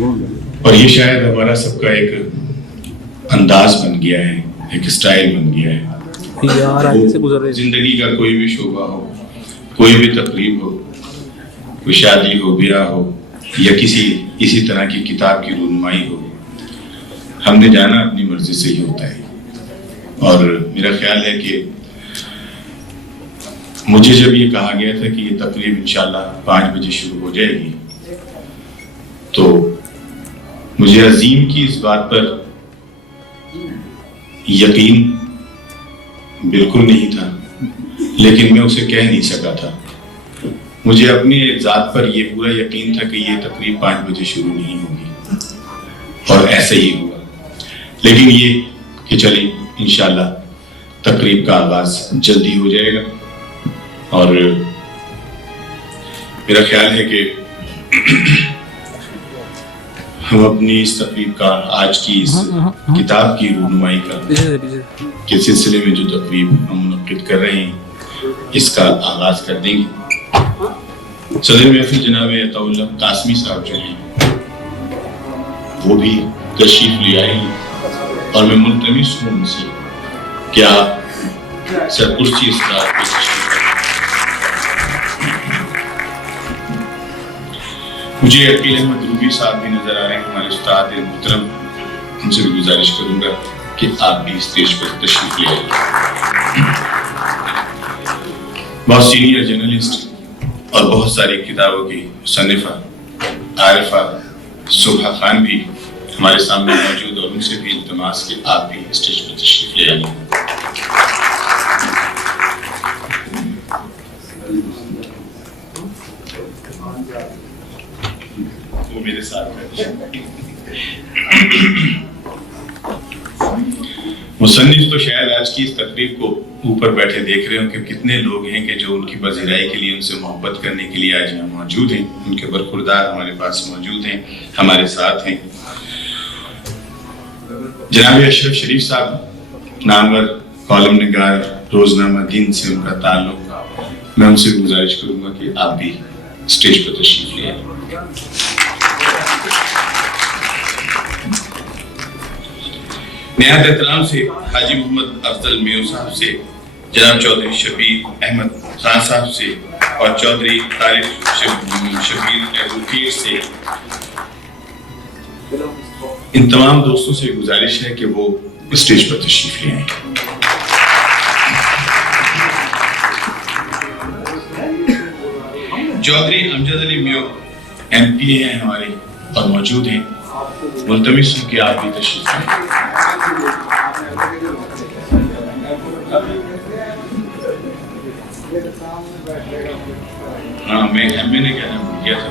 اور یہ شاید ہمارا سب کا ایک انداز بن گیا ہے، ایک اسٹائل بن گیا ہے۔ زندگی کا کوئی بھی شعبہ ہو، کوئی بھی تقریب ہو، کوئی شادی ہو، بیاہ ہو، یا اسی طرح کی کتاب کی رونمائی ہو، ہم نے جانا اپنی مرضی سے ہی ہوتا ہے۔ اور میرا خیال ہے کہ مجھے جب یہ کہا گیا تھا کہ یہ تقریب انشاءاللہ 5 بجے شروع ہو جائے گی، تو مجھے عظیم کی اس بات پر یقین بالکل نہیں تھا، لیکن میں اسے کہہ نہیں سکا تھا۔ مجھے اپنی ذات پر یہ پورا یقین تھا کہ یہ تقریب 5 بجے شروع نہیں ہوگی، اور ایسا ہی ہوا۔ لیکن یہ کہ چلیے انشاءاللہ تقریب کا آغاز جلدی ہو جائے گا، اور میرا خیال ہے کہ ہم اپنی اس تقریب کا، آج کی اس کتاب کی رونمائی کا کے سلسلے میں جو تقریب ہم منعقد کر رہے ہیں، اس کا آغاز کر دیں گے۔ صدر محفل جناب عطاء اللہ قاسمی صاحب جو ہیں وہ بھی تشریف لے آئے ہیں، اور میں ملتمس ہوں ان سے کہ آپ سرپرستی اس کا مجھے عقیل احمد روبی صاحب بھی نظر آ رہے ہیں، ہمارے استاد محترم، ان سے بھی گزارش کروں گا کہ آپ بھی اسٹیج پر تشریف لے آئیں۔ بہت سینئر جرنلسٹ اور بہت ساری کتابوں کی مصنفہ عارفہ صبح خان بھی ہمارے سامنے موجود، اور ان سے بھی التماس کہ آپ بھی اسٹیج پر تشریف لے آئیں۔ وہ میرے ساتھ مصنف تو شاید آج کی اس تقریب کو اوپر بیٹھے دیکھ رہے ہوں کہ کتنے لوگ ہیں کہ جو ان کی پذیرائی کے لیے، ان سے محبت کرنے کے لیے آج یہاں موجود ہیں، ان کے برخوردار ہمارے پاس موجود ہیں، ہمارے ساتھ ہیں۔ جناب اشرف شریف صاحب نامور کالم نگار روزنامہ دین سے ان کا تعلق، میں ان سے گزارش کروں گا کہ آپ بھی اسٹیج پر تشریف لے آئیں۔ نہایت احترام سے حاجی محمد افضل میو صاحب سے، جناب چودھری شبیر احمد خان صاحب سے، اور چودھری طارق شبیر ایڈوکیٹ سے، ان تمام دوستوں سے گزارش ہے کہ وہ اسٹیج پر تشریف لے آئیں۔ چودھری امجد علی میو MP ہیں ہمارے اور موجود ہیں، ملتمس ہوں کہ آپ بھی تشریف لائیں۔ ہاں میں نے کہنا بھول گیا تھا۔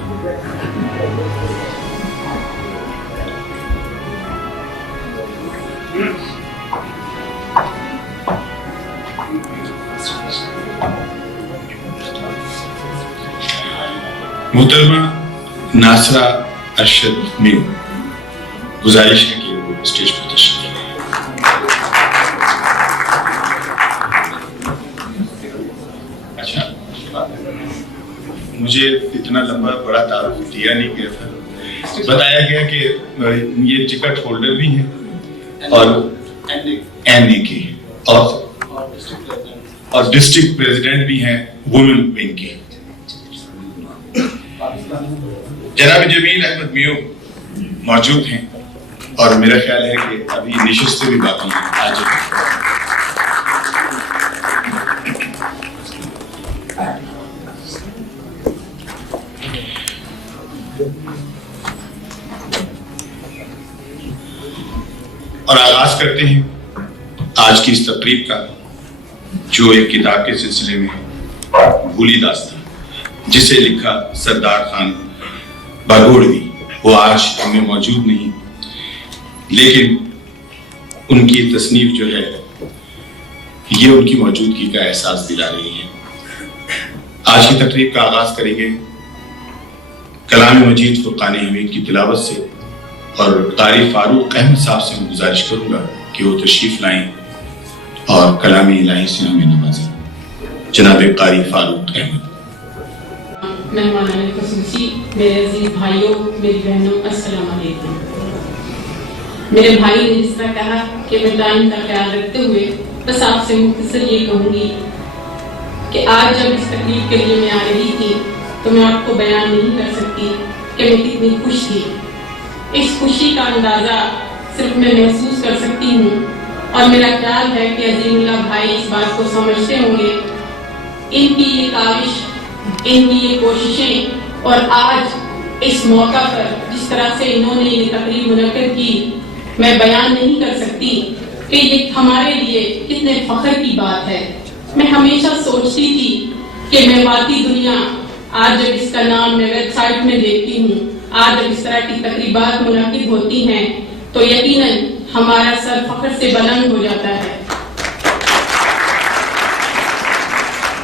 محترمہ ناصرہ ارشد میو، گزارش ہے کہ وہ اسٹیج پر تشریف لائیں۔ اچھا، مجھے اتنا لمبا بڑا تعارف دیا نہیں گیا تھا، بتایا گیا کہ یہ ٹکٹ ہولڈر بھی ہیں اور NA کے اور ڈسٹرکٹ پریزیڈنٹ بھی ہیں وومن ونگ کے۔ جناب جمیل احمد میو موجود ہیں، اور میرا خیال ہے کہ ابھی نشستیں بھی باقی ہیں، آ جائیں۔ اور آغاز کرتے ہیں آج کی اس تقریب کا، جو ایک کتاب کے سلسلے میں بھولی داستان، جسے لکھا سردار خان باگوڑوی۔ وہ آج ہمیں موجود نہیں، لیکن ان کی تصنیف جو ہے یہ ان کی موجودگی کا احساس دلا رہی ہے۔ آج کی تقریب کا آغاز کریں گے کلام مجید فرقان حمید کی تلاوت سے، اور قاری فاروق احمد صاحب سے میں گزارش کروں گا کہ وہ تشریف لائیں اور کلام الہی سے ہمیں نوازیں۔ جناب قاری فاروق احمد۔ مہمان خصوصی، میرے عزیز بھائیوں، میری بہنوں، السلام علیکم۔ میرے بھائی نے جس طرح کہا کہ میں ٹائم کا خیال رکھتے ہوئے بس آپ سے مختصر یہ کہوں گی کہ آج جب اس تقریب کے لیے میں آ رہی تھی تو میں آپ کو بیان نہیں کر سکتی کہ میں کتنی خوش تھی۔ اس خوشی کا اندازہ صرف میں محسوس کر سکتی ہوں، اور میرا خیال ہے کہ عظیم اللہ بھائی اس بات کو سمجھتے ہوں گے۔ ان کی یہ کاوش، ان کی یہ کوششیں، اور آج اس موقع پر جس طرح سے انہوں نے یہ تقریب منعقد کی، میں بیان نہیں کر سکتی کہ یہ ہمارے لیے کتنے فخر کی بات ہے۔ میں ہمیشہ سوچتی تھی کہ میواتی دنیا، آج جب اس کا نام میں ویب سائٹ میں دیکھتی ہوں، آج جب اس طرح کی تقریبات منعقد ہوتی ہیں تو یقیناً ہمارا سر فخر سے بلند ہو جاتا ہے۔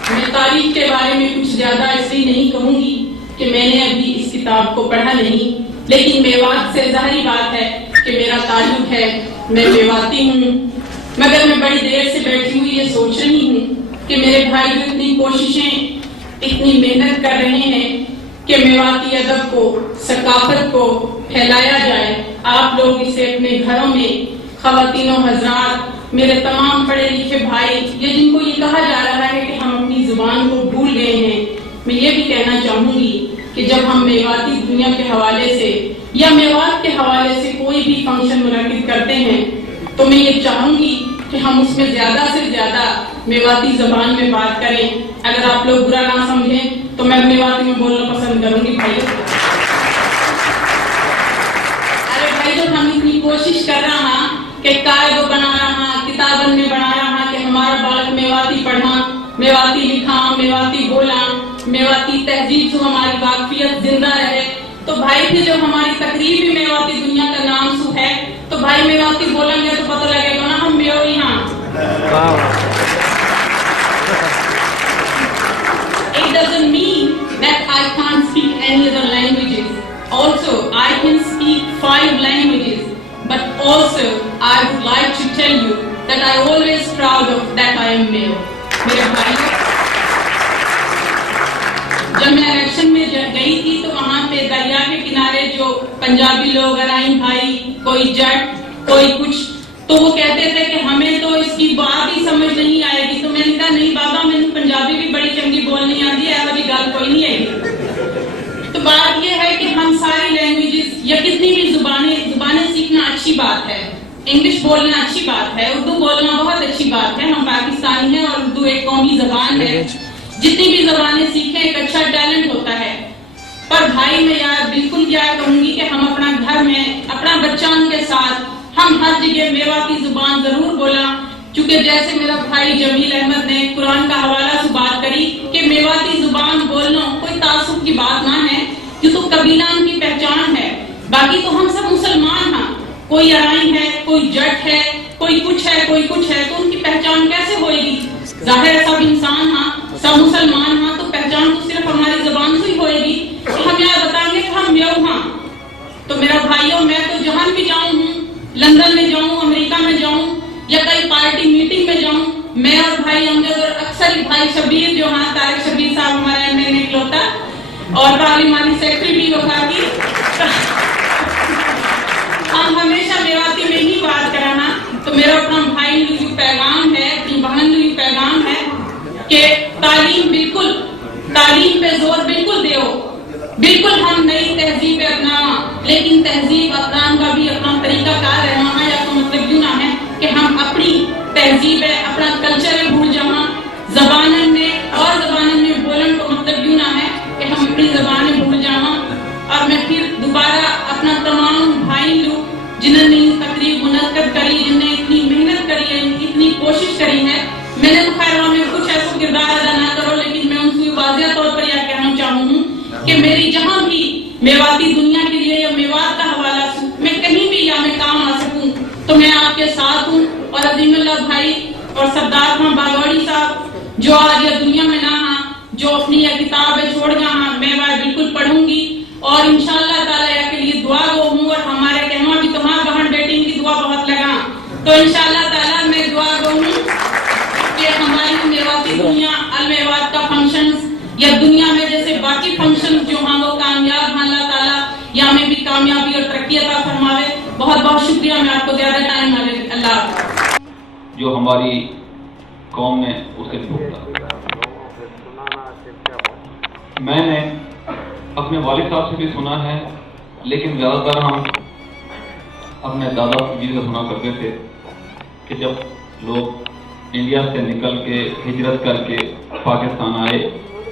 میں تاریخ کے بارے میں کچھ زیادہ اس لیے نہیں کہوں گی کہ میں نے ابھی اس کتاب کو پڑھا نہیں، لیکن میوات سے ظاہری بات ہے کہ میرا تعلق ہے، میں میواتی ہوں، مگر میں بڑی دیر سے بیٹھی ہوئی یہ سوچ رہی ہوں کہ میرے بھائی جو اتنی کوششیں، اتنی محنت کر رہے ہیں کہ میواتی ادب کو، ثقافت کو پھیلایا جائے، آپ لوگ اسے اپنے گھروں میں، خواتین و حضرات، میرے تمام پڑھے لکھے بھائی، یہ جن کو یہ کہا جا رہا ہے کہ ہم اپنی زبان کو بھول گئے ہیں، میں یہ بھی کہنا چاہوں گی کہ جب ہم میواتی دنیا کے حوالے سے یا میوات کے حوالے سے کوئی بھی فنکشن منعقد کرتے ہیں تو میں یہ چاہوں گی کہ ہم اس میں زیادہ سے زیادہ میواتی زبان میں بات کریں۔ اگر آپ لوگ برا نہ سمجھیں تو میں میواتی میں بولنا پسند کروں گی۔ ارے بھائی، جب ہم اتنی کوشش کر رہا کہ قائد بنا رہا، کتابن میں بنا رہا کہ ہمارا بالک میواتی پڑھا، میواتی لکھا، میواتی بولا، میواتی تہذیب سے ہماری واقفیت زندہ رہے، تو بھائی پھر جب ہماری تقریب بھی میواتی دنیا کا نام سو ہے تو بھائی میواتی بولیں گے تو پتہ لگے گا نا ہم میوئی ہاں۔ It doesn't mean that I can't speak any other languages. Also, I can speak 5 languages. But also, I would like to tell you that I always proud of that I am male. میرے بھائی، جب میں election میں گئی تھی تو وہاں پہ دریا کے کنارے جو پنجابی لوگ، ارائن بھائی، کوئی جٹ، کوئی کچھ، تو وہ کہتے تھے کہ ہمیں تو اس کی بات ہی سمجھ نہیں آئے گی۔ تو میں نے کہا نہیں بابا، میں نے پنجابی بھی بڑی چنگی بولنی آتی ہے، ایسی گل کوئی نہیں ہے۔ تو بات یہ ہے کہ ہم ساری لینگویجز یا کتنی بھی زبانیں سیکھنا اچھی بات ہے، انگلش بولنا اچھی بات ہے، اردو بولنا بہت اچھی بات ہے، ہم پاکستانی ہیں اور اردو ایک قومی زبان ہے، جتنی بھی زبانیں سیکھیں ایک اچھا ٹیلنٹ ہوتا ہے۔ پر بھائی میں یار بالکل کیا کہوں گی کہ ہم اپنا گھر میں اپنا بچان کے ساتھ ہم ہر جگہ میواتی زبان ضرور بولا، چونکہ جیسے میرا بھائی جمیل احمد نے قرآن کا حوالہ سے بات کری کہ میواتی زبان بولنا کوئی تعصب کی بات نہ ہے، یہ تو قبیلان کی پہچان ہے، باقی تو ہم سب مسلمان ہیں، کوئی ارائن ہے، کوئی جٹ ہے، کوئی کچھ ہے، کوئی کچھ ہے، تو ان کی پہچان کیسے ہوئے گی؟ ظاہر سب انسان ہیں، سب مسلمان ہیں، تو پہچان تو صرف ہماری زبان سے ہی ہوئے گی۔ تو ہم یاد بتائیں گے کہ ہم میو ہیں۔ تو میرا بھائیوں، میں تو جہاں بھی جاؤں ہوں، لندن میں جاؤں، امریکہ میں جاؤں یا کئی پارٹی میٹنگ میں جاؤں، میں اور بھائی امجد اور اکثر بھائی شبیر جو ہیں، طارق شبیر صاحب ہمارے ایم این اے کلوتا اور پارلیمانی سیکرٹری بھی وفا کی، ہم ہمیشہ میواتی میں ہی بات کرانا۔ تو میرا اپنا بھائی لوگ پیغام ہے، اپنی بہن لوگ پیغام ہے کہ تعلیم پہ زور بالکل دیو، بالکل ہم نئی تہذیب اپنانا، لیکن تہذیب اپنان کا بھی اپنا طریقہ کار رہنا ہے، یا تو مطلب یوں نہ ہے کہ ہم اپنی تہذیب ہے، اپنا کلچر ہے بھول جانا، زبانن میں اور زبانن میں بولن کو مطلب یوں نہ ہے کہ ہم اپنی زبانیں بھول جانا۔ اور میں پھر دوبارہ اپنا تمام بھائی لوگ جنہوں نے تقریب منعقد کری، جنہوں نے اتنی محنت کری ہے، اتنی کوشش کری ہے، میں نے تو خیر میں کچھ ایسا کردار ادا نہ کرو، لیکن میں ان سے واضح طور پر یہ کہنا چاہوں گی کہ میری جہاں بھی میواتی دنیا کے لیے یا میوات کا حوالہ سے میں کہیں بھی یا میں کام آ سکوں تو میں آپ کے ساتھ ہوں۔ اور عظیم اللہ بھائی اور سردار خان باغوڑی صاحب جو آج یہ دنیا میں نہ ہیں، جو اپنی یہ کتابیں چھوڑ جہاں، میں وہ بالکل پڑھوں گی اور انشاءاللہ تعالیٰ کے لیے دعا گو ہوں، اور ہمارے کہنا بھی تمہارا بہن بیٹی کی دعا بہت لگا، تو انشاءاللہ تعالیٰ میں دعا گو ہوں کہ ہماری میواتی دنیا المیوات کا فنکشن یا دنیا میں جیسے باقی فنکشن بہت شکریہ. میں آپ کو زیادہ ٹائم اللہ حافظ. جو ہماری قوم نے اس سے بھوگتا. میں نے اپنے والد صاحب سے بھی سنا ہے، لیکن زیادہ تر ہم اپنے دادا جی سے سنا کرتے تھے کہ جب لوگ انڈیا سے نکل کے ہجرت کر کے پاکستان آئے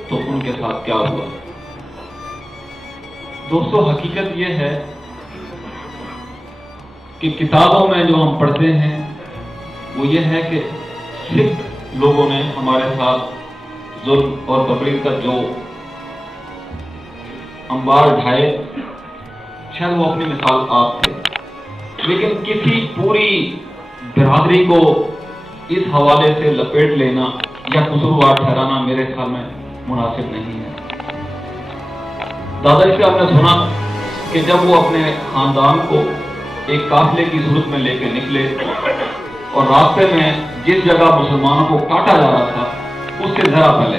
تو ان کے ساتھ کیا ہوا. دوستو، حقیقت یہ ہے کہ کتابوں میں جو ہم پڑھتے ہیں وہ یہ ہے کہ سکھ لوگوں نے ہمارے ساتھ ظلم اور تفریق کا جو انبار ڈھائے، شاید وہ اپنی مثال آپ تھے، لیکن کسی پوری برادری کو اس حوالے سے لپیٹ لینا یا قصوروار ٹھہرانا میرے خیال میں مناسب نہیں ہے. دادا جی سے آپ نے سنا کہ جب وہ اپنے خاندان کو ایک قافلے کی صورت میں لے کے نکلے اور راستے میں جس جگہ مسلمانوں کو کاٹا جا رہا تھا اس سے ذرا پہلے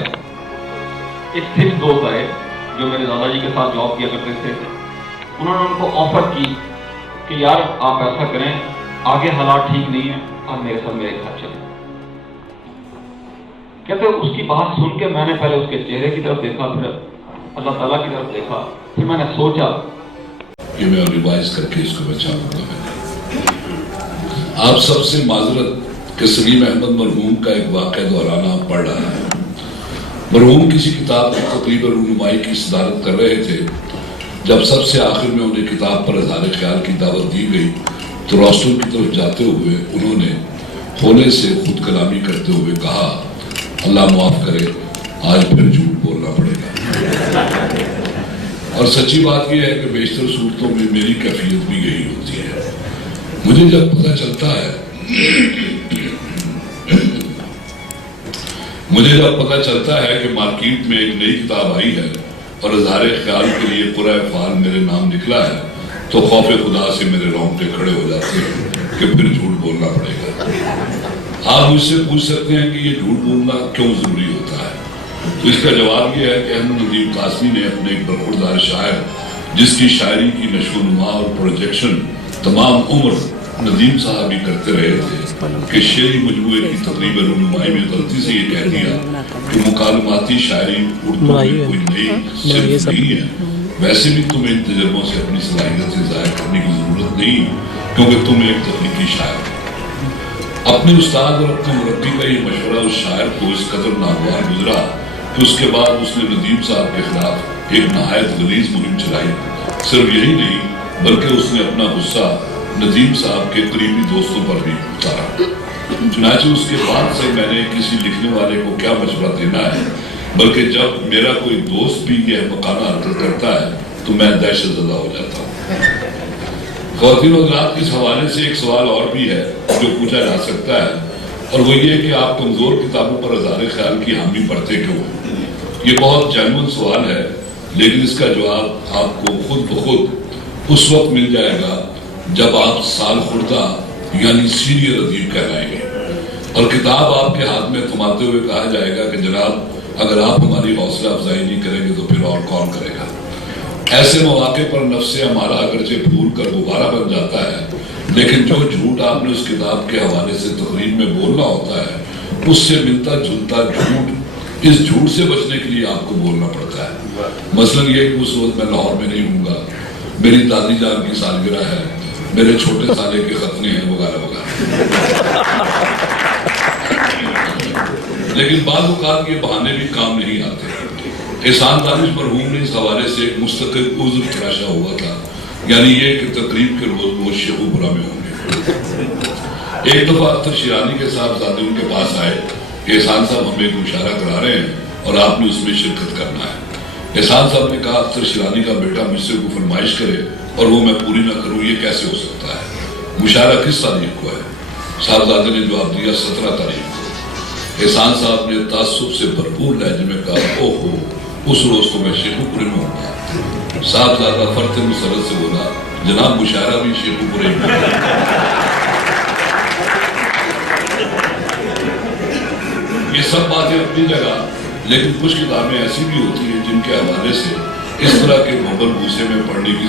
ایک سکھ دوست آئے جو میرے دادا جی کے ساتھ جاب کیا کرتے تھے. انہوں نے ان کو آفر کی کہ یار آپ ایسا کریں، آگے حالات ٹھیک نہیں ہیں، آپ میرے ساتھ میرے گھر چلیں. کہتے اس کی بات سن کے میں نے پہلے اس کے چہرے کی طرف دیکھا، پھر اللہ تعالیٰ کی طرف دیکھا، پھر میں نے سوچا کہ میں ریوائز کر کے اس کو بچاؤں گا. آپ سب سے معذرت کہ سلیم احمد مرحوم کا ایک واقعہ دہرانا پڑ رہا ہے. مرحوم کسی کتاب کی تقریب اور رونمائی کی صدارت کر رہے تھے. جب سب سے آخر میں انہیں کتاب پر اظہار خیال کی دعوت دی گئی تو روسٹر کی طرف جاتے ہوئے انہوں نے ہونے سے خود کلامی کرتے ہوئے کہا، اللہ معاف کرے، آج پھر جھوٹ بولنا پڑے گا. اور سچی بات یہ ہے کہ بیشتر صورتوں میں میری کیفیت بھی یہی ہوتی ہے. مجھے جب پتہ چلتا ہے کہ مارکیٹ میں ایک نئی کتاب آئی ہے اور اظہار خیال کے لیے قرآن فعال میرے نام نکلا ہے تو خوف خدا سے میرے رونگٹے کھڑے ہو جاتے ہیں کہ پھر جھوٹ بولنا پڑے گا. آپ مجھ سے پوچھ سکتے ہیں کہ یہ جھوٹ بولنا کیوں ضروری ہوتا ہے. تو اس کا جواب یہ ہے کہ احمد ندیم قاسمی نے اپنے ایک برخوردار شاعر جس کی شاعری کی نشو و نما اور پروجیکشن تمام عمر ندیم صاحب بھی کرتے رہے تھے کہ شعری مجموعے کی تقریب رونمائی میں غلطی سے یہ کہہ دیا کہ مکالماتی شاعری اردو میں کوئی نئی صرف نہیں ہے. ویسے بھی تمہیں ان تجربوں سے اپنی صلاحیتیں ظاہر کرنے کی ضرورت نہیں کیونکہ تم ایک تخلیقی شاعر ہو. اپنے استاد اور اپنے مربی کا یہ مشورہ اس شاعر کو اس قدر ناگوار گزرا کہ اس کے بعد اس نے ندیم صاحب کے خلاف ایک نہایت غلیظ مہم چلائی. صرف یہی نہیں بلکہ اس نے اپنا غصہ ندیم صاحب کے قریبی دوستوں پر بھی اتارا. چنانچہ اس کے بعد سے میں نے کسی لکھنے والے کو کیا مشورہ دینا ہے، بلکہ جب میرا کوئی دوست بھی یہ مقالہ حرکت کرتا ہے تو میں دہشت زدہ ہو جاتا ہوں. خواتین و حضرات، اس حوالے سے ایک سوال اور بھی ہے جو پوچھا جا سکتا ہے، اور وہ یہ کہ آپ کمزور کتابوں پر اظہار خیال کی حامی پڑھتے کیوں ہیں. یہ بہت جینوئن سوال ہے، لیکن اس کا جواب آپ کو خود بخود اس وقت مل جائے گا جب آپ سال خوردہ یعنی سینئر ادیب کہلائیں گے اور کتاب آپ کے ہاتھ میں تھماتے ہوئے کہا جائے گا کہ جناب اگر آپ ہماری حوصلہ افزائی نہیں کریں گے تو پھر اور کون کرے گا. ایسے مواقع پر نفس ہمارا اگرچہ پھول کر غبارہ بن جاتا ہے، لیکن جو جھوٹ آپ نے اس کتاب کے حوالے سے تقریر میں بولنا ہوتا ہے اس سے ملتا جلتا جھوٹ، اس جھوٹ سے بچنے کے لیے آپ کو بولنا پڑتا ہے. مثلاً یہ کہ اس وقت میں لاہور میں نہیں ہوں گا، میری دادی جان کی سالگرہ ہے، میرے چھوٹے سالے کے ختنے ہیں، وغیرہ وغیرہ. لیکن بعض اوقات یہ بہانے بھی کام نہیں آتے. احسان دانش مرحوم نے اس حوالے سے ایک مستقل عذر تراشا ہوا تھا، یعنی یہ کہ تقریب کے روز وہ شیخوپورہ میں ہوں گے. ایک دفعہ اختر شیرانی کے صاحبزادے ان کے پاس آئے کہ احسان صاحب ہمیں ایک مشاعرہ کرا رہے ہیں اور آپ نے اس میں شرکت کرنا ہے. احسان صاحب نے کہا اختر شیرانی کا بیٹا مجھ سے کوئی فرمائش کرے اور وہ میں پوری نہ کروں، یہ کیسے ہو سکتا ہے؟ مشاعرہ کس تاریخ کو ہے؟ صاحبزادے نے جواب دیا 17 تاریخ کو. احسان صاحب نے تعصب سے بھرپور لہجے میں کہا اوہو، اس روز تو میں شیخوپورے میں ہوں گا. صاحبزادہ فرت مسرت سے بولا جناب مشاعرہ بھی شیخوپورے میں. یہ سب باتیں اپنی جگہ، لیکن کچھ کتابیں ایسی بھی ہوتی ہیں جن کے حوالے سے اس طرح کے گھوبر بھوسے میں پڑھنے کی